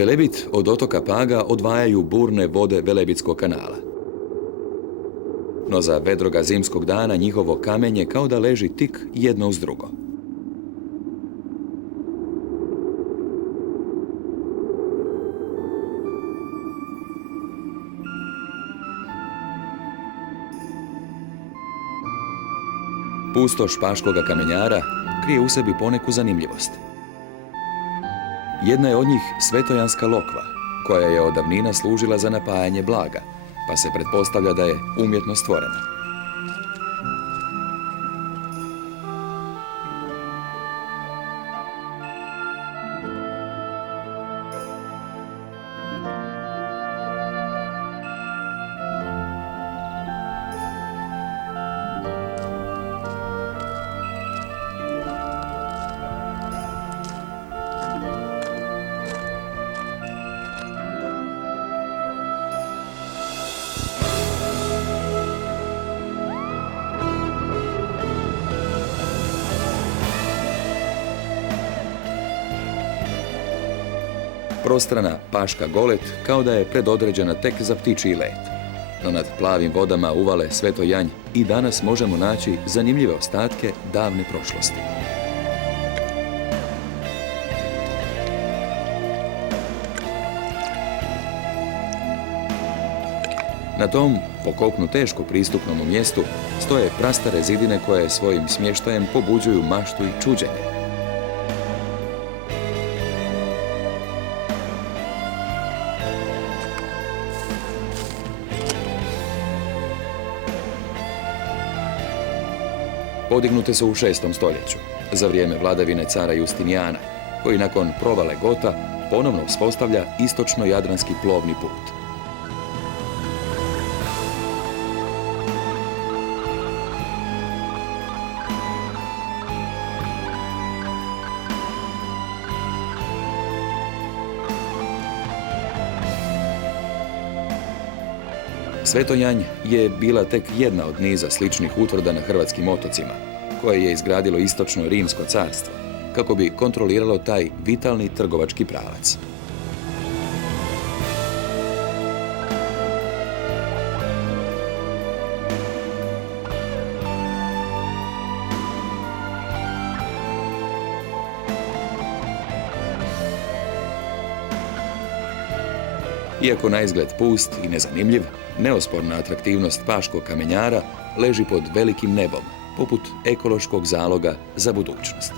Velebit od otoka Paga odvajaju burne vode Velebitskog kanala. No za vedroga zimskog dana njihovo kamenje kao da leži tik jedno uz drugo. Pustoš Paškoga kamenjara krije u sebi poneku zanimljivost. Jedna je od njih Svetojanska lokva, koja je od davnina služila za napajanje blaga, pa se pretpostavlja da je umjetno stvorena. Prostrana Paška Golet kao da je predodređena tek za ptičji let. No nad plavim vodama uvale Sveto Janj i danas možemo naći zanimljive ostatke davne prošlosti. Na tom, po kopnu teško pristupnom mjestu, stoje prastare zidine koje svojim smještajem pobuđuju maštu i čuđenje. Podignute su u 6. stoljeću, za vrijeme vladavine cara Justinijana, koji nakon provale Gota ponovno uspostavlja istočno-jadranski plovni put. Sveto Janj je bila tek jedna od niza sličnih utvrda na hrvatskim otocima, koje je izgradilo istočno Rimsko carstvo, kako bi kontroliralo taj vitalni trgovački pravac. Iako na izgled pust i nezanimljiv, neosporna atraktivnost Paškog kamenjara leži pod velikim nebom, poput ekološkog zaloga za budućnost.